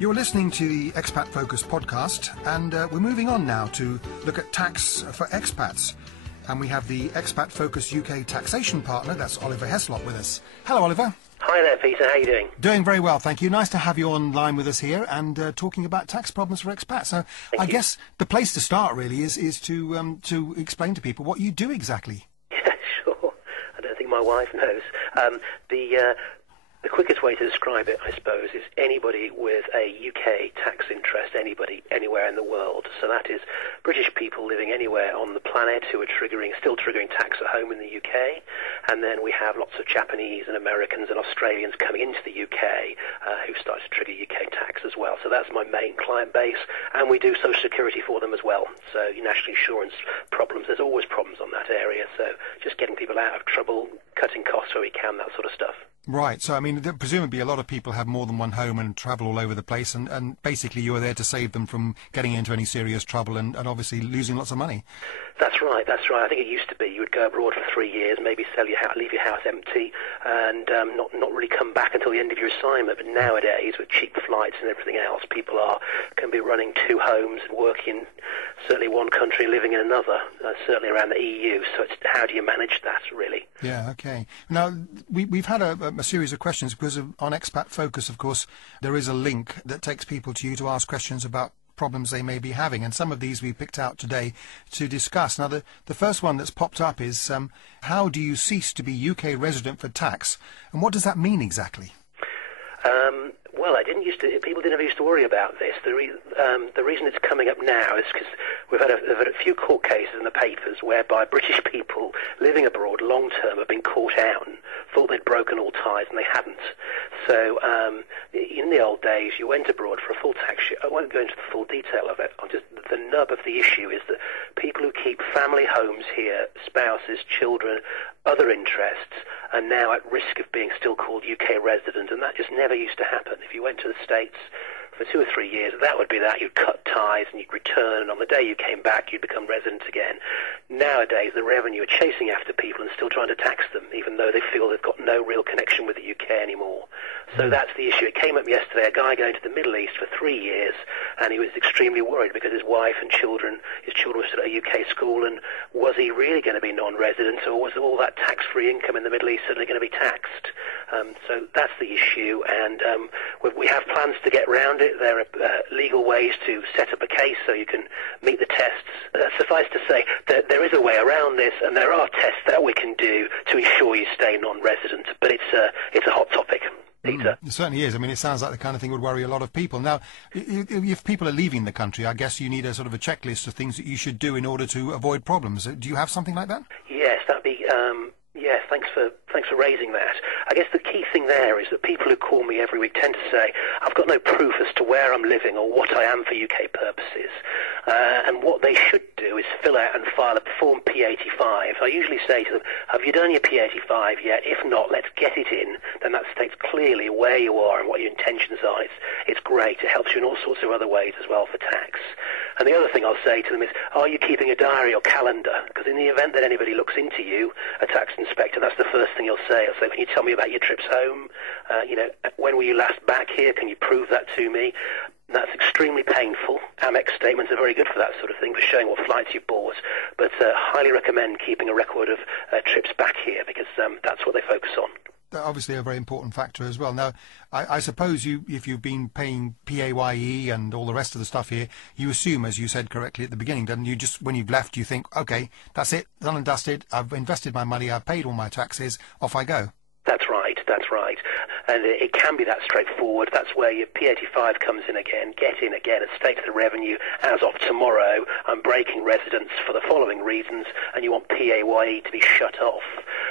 You're listening to the Expat Focus podcast, and we're moving on now to look at tax for expats. And we have the Expat Focus UK taxation partner, that's Oliver Heslop, with us. Hello, Oliver. Hi there, Peter. How are you doing? Doing very well, thank you. Nice to have you online with us here and talking about tax problems for expats. So I guess the place to start really is to explain to people what you do exactly. Yeah, sure. I don't think my wife knows. The quickest way to describe it, I suppose, is anybody with a UK tax interest, anybody anywhere in the world. So that is British people living anywhere on the planet who are still triggering tax at home in the UK. And then we have lots of Japanese and Americans and Australians coming into the UK who've started to trigger UK tax as well. So that's my main client base. And we do Social Security for them as well. So national insurance problems, there's always problems on that area. So just getting people out of trouble, cutting costs where we can, that sort of stuff. Right, so I mean, presumably a lot of people have more than one home and travel all over the place, and basically you are there to save them from getting into any serious trouble and obviously losing lots of money. That's right. I think it used to be you would go abroad for 3 years, maybe sell your house, leave your house empty, and not really come back until the end of your assignment. But nowadays, with cheap flights and everything else, people can be running 2 homes and working certainly one country, living in another, certainly around the EU. So it's how do you manage that, really? Yeah, okay. Now, we've had a series of questions because on Expat Focus, of course, there is a link that takes people to you to ask questions about problems they may be having, and some of these we picked out today to discuss. Now, the first one that's popped up is how do you cease to be UK resident for tax, and what does that mean exactly? Well, people didn't used to worry about this. The reason it's coming up now is because we've had a few court cases in the papers whereby British people living abroad long term have been caught out and thought they'd broken all ties and they hadn't. So in the old days, you went abroad for a full tax year. I won't go into the full detail of it. The nub of the issue is that people who keep family homes here, spouses, children, other interests, are now at risk of being still called UK resident, and that just never used to happen. If you went to the States for 2 or 3 years, that would be that. You'd cut ties and you'd return, and on the day you came back, you'd become resident again. Nowadays, the revenue are chasing after people and still trying to tax them, even though they feel they've got no real connection with the UK anymore. So that's the issue. It came up yesterday, a guy going to the Middle East for 3 years, and he was extremely worried because his wife and his children were still at a UK school, and was he really going to be non-resident, or was all that tax-free income in the Middle East suddenly going to be taxed? So that's the issue, and we have plans to get around it. There are legal ways to set up a case so you can meet the tests. Suffice to say that there is a way around this, and there are tests that we can do to ensure you stay non-resident, but it's a hot topic. Peter. It certainly is. I mean, it sounds like the kind of thing would worry a lot of people. Now, if people are leaving the country, I guess you need a sort of a checklist of things that you should do in order to avoid problems. Do you have something like that? Yes, that'd be. Yes, thanks for raising that. I guess the key thing there is that people who call me every week tend to say, I've got no proof as to where I'm living or what I am for UK purposes. And what they should do is fill out and file a Form P85. I usually say to them, have you done your P85 yet? If not, let's get it in. Then that states clearly where you are and what your intentions are. It's great. It helps you in all sorts of other ways as well for tax. And the other thing I'll say to them is, are you keeping a diary or calendar? Because in the event that anybody looks into you, a tax inspector, that's the first thing he'll say. He'll say, can you tell me about your trips home? When were you last back here? Can you prove that to me? That's extremely painful. Amex statements are very good for that sort of thing, for showing what flights you've bought. But highly recommend keeping a record of trips back here, because that's what they focus on. Obviously a very important factor as well. Now, I suppose if you've been paying PAYE and all the rest of the stuff here, you assume, as you said correctly at the beginning, then you just, when you've left, you think, okay, that's it, done and dusted, I've invested my money, I've paid all my taxes, off I go. That's right. And it can be that straightforward. That's where your P85 comes in again, get in again, and state to the revenue, as of tomorrow, I'm breaking residence for the following reasons, and you want PAYE to be shut off.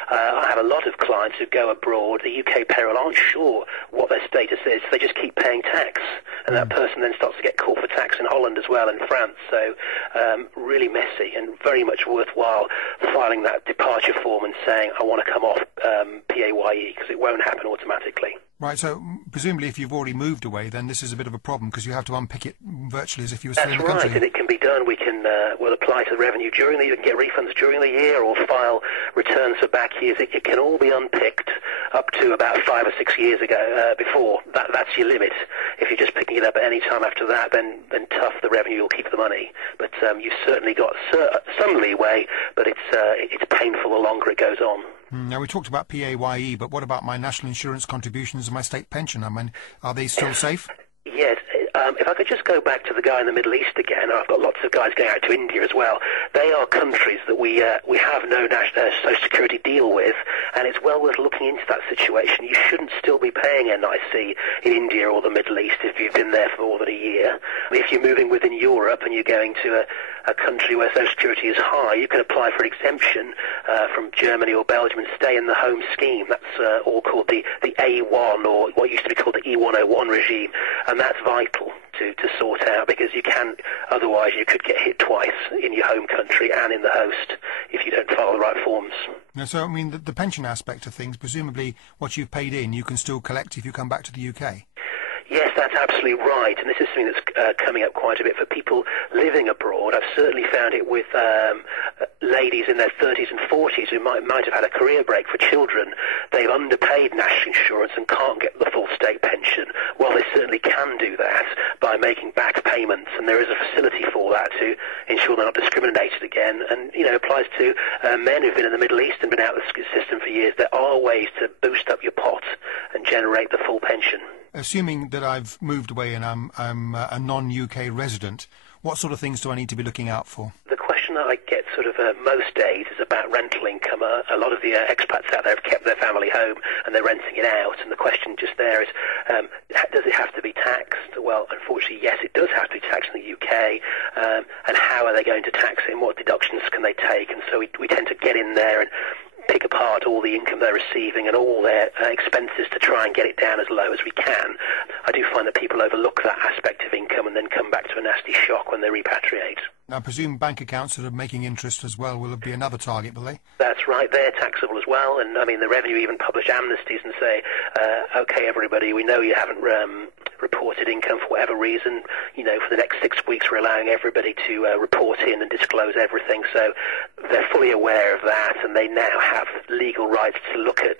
I have a lot of clients who go abroad, the UK payroll aren't sure what their status is, they just keep paying tax, and that person then starts to get called for tax in Holland as well, and France. So really messy, and very much worthwhile filing that departure form and saying, I want to come off PAYE, because it won't happen automatically. Right, so presumably if you've already moved away, then this is a bit of a problem, because you have to unpick it virtually as if you were still in the country. That's right, and it can be done. We'll apply to the revenue during the year, you can get refunds during the year, or file returns for back years. It can all be unpicked up to about 5 or 6 years ago before. That's your limit. If you're just picking it up at any time after that, then tough, the revenue will keep the money. But you've certainly got some leeway, but it's painful the longer it goes on. Now, we talked about PAYE, but what about my national insurance contributions and my state pension? I mean, are they still safe? Yes. If I could just go back to the guy in the Middle East again, I've got lots of guys going out to India as well. They are countries that we have no social security deal with, and it's well worth looking into that situation. You shouldn't still be paying NIC in India or the Middle East if you've been there for more than a year. If you're moving within Europe and you're going to a country where social security is high, you can apply for an exemption from Germany or Belgium and stay in the home scheme. That's all called the A1, or what used to be called the E101 regime, and that's vital to sort out, because otherwise you could get hit twice in your home country and in the host if you don't follow the right forms. Now, so, I mean, the pension aspect of things, presumably what you've paid in, you can still collect if you come back to the UK? Yes, that's absolutely right, and this is something that's coming up quite a bit for people living abroad. I've certainly found it with ladies in their 30s and 40s who might have had a career break for children. They've underpaid national insurance and can't get the full state pension. Well, they certainly can do that by making back payments, and there is a facility for that to ensure they're not discriminated again. And, applies to men who've been in the Middle East and been out of the system for years. There are ways to boost up your pot and generate the full pension. Assuming that I've moved away and I'm a non-UK resident, what sort of things do I need to be looking out for? The question that I get sort of most days is about rental income. A lot of the expats out there have kept their family home and they're renting it out, and the question just there is, does it have to be taxed? Well, unfortunately, yes, it does have to be taxed in the UK, and how are they going to tax it, and what deductions can they take? And so we tend to get in there and pick apart all the income they're receiving and all their expenses to try and get it down as low as we can. I do find that people overlook that aspect of income and then come back to a nasty shock when they repatriate. Now, I presume bank accounts that are making interest as well will be another target, will they? That's right, they're taxable as well, and I mean the Revenue even publish amnesties and say, okay everybody, we know you haven't reported income for whatever reason, for the next 6 weeks we're allowing everybody to report in and disclose everything, so they're fully aware of that, and they now have legal rights to look at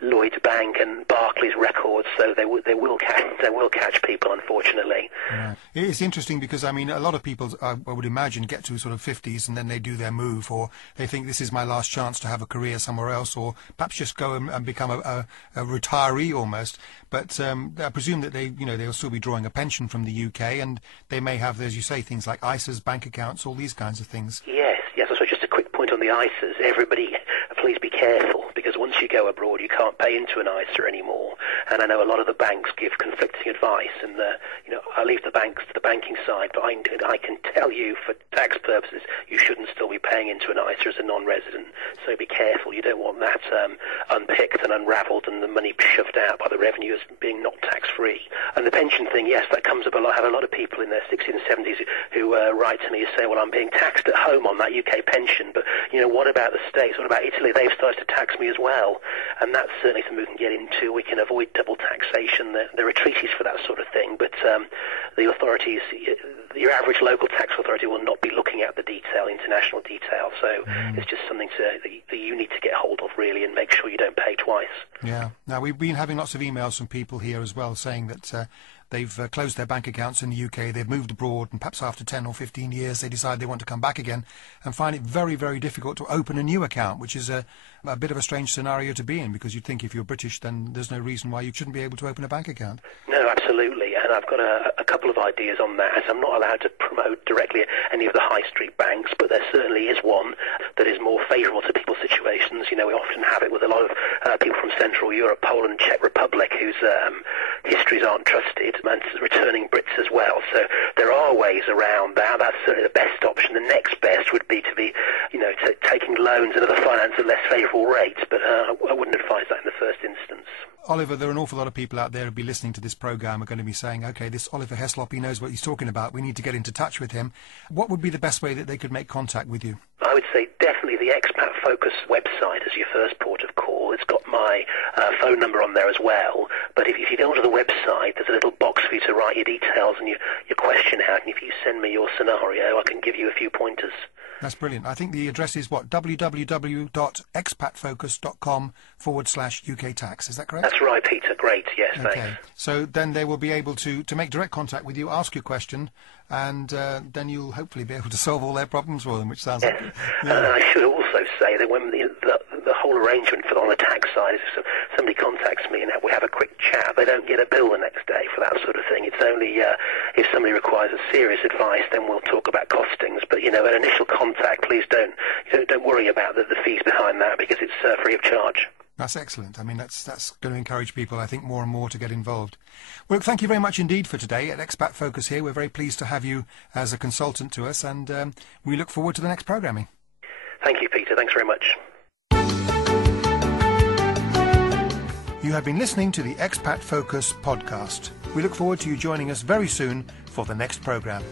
Lloyds Bank and Barclays records, so they will catch people, unfortunately. Yeah. It's interesting because, I mean, a lot of people, I would imagine, get to sort of 50s and then they do their move, or they think this is my last chance to have a career somewhere else, or perhaps just go and become a retiree almost. But I presume that they'll still be drawing a pension from the UK, and they may have, as you say, things like ISAs, bank accounts, all these kinds of things. Yes. So just a quick point on the ISAs. Everybody, please be careful, because once you go abroad, you can't pay into an ISA anymore. And I know a lot of the banks give conflicting advice, and I leave the banks to the banking side, but I can tell you, for tax purposes, you shouldn't still be paying into an ISA as a non-resident. So be careful. You don't want that unpicked and unravelled and the money shoved out by the revenue as being not tax-free. And the pension thing, yes, that comes up a lot. I have a lot of people in their 60s and 70s who write to me and say, well, I'm being taxed at home on that UK pension, but what about the States? What about Italy? They've started to tax me as well. And that's certainly something we can get into. We can avoid double taxation. There are treaties for that sort of thing, but the authorities, your average local tax authority will not be looking at the detail, international detail, so it's just something that you need to get hold of, really, and make sure you don't pay twice. Yeah. Now, we've been having lots of emails from people here as well saying that they've closed their bank accounts in the UK, they've moved abroad, and perhaps after 10 or 15 years they decide they want to come back again and find it very, very difficult to open a new account, which is a bit of a strange scenario to be in, because you'd think if you're British then there's no reason why you shouldn't be able to open a bank account. No, absolutely, and I've got a couple of ideas on that, as I'm not allowed to promote directly any of the high street banks, but there certainly is one that is more favourable to people's situations. We often have it with a lot of people from Central Europe, Poland, Czech Republic, whose histories aren't trusted, and returning Brits as well. So there are ways around that. That's certainly the best option. The next best would be to be, taking loans and other finance at less favourable rates, but I wouldn't advise that in the first instance. Oliver, there are an awful lot of people out there who'll be listening to this programme are going to be saying, OK, this Oliver Heslop, he knows what he's talking about. We need to get into touch with him. What would be the best way that they could make contact with you? I would say definitely the Expat Focus website as your first port of call. It's got my phone number on there as well. But if you go onto the website, there's a little box for you to write your details and your question out. And if you send me your scenario, I can give you a few pointers. That's brilliant. I think the address is what? www.expatfocus.com/UK tax. Is that correct? That's right, Peter. Great. Yes, Okay. thanks. So then they will be able to make direct contact with you, ask your question, and then you'll hopefully be able to solve all their problems for them, which sounds like... And I should also say that when the whole arrangement for on the tax side is if somebody contacts me and we have a quick chat, they don't get a bill the next day for that sort of thing. It's only if somebody requires a serious advice, then we'll talk about costings. But an initial contact, please don't worry about the fees behind that, because it's free of charge. That's excellent. I mean, that's going to encourage people, I think, more and more to get involved. Well, look, thank you very much indeed for today at Expat Focus here. We're very pleased to have you as a consultant to us, and we look forward to the next programming. Thank you, Peter. Thanks very much. You have been listening to the Expat Focus podcast. We look forward to you joining us very soon for the next programme.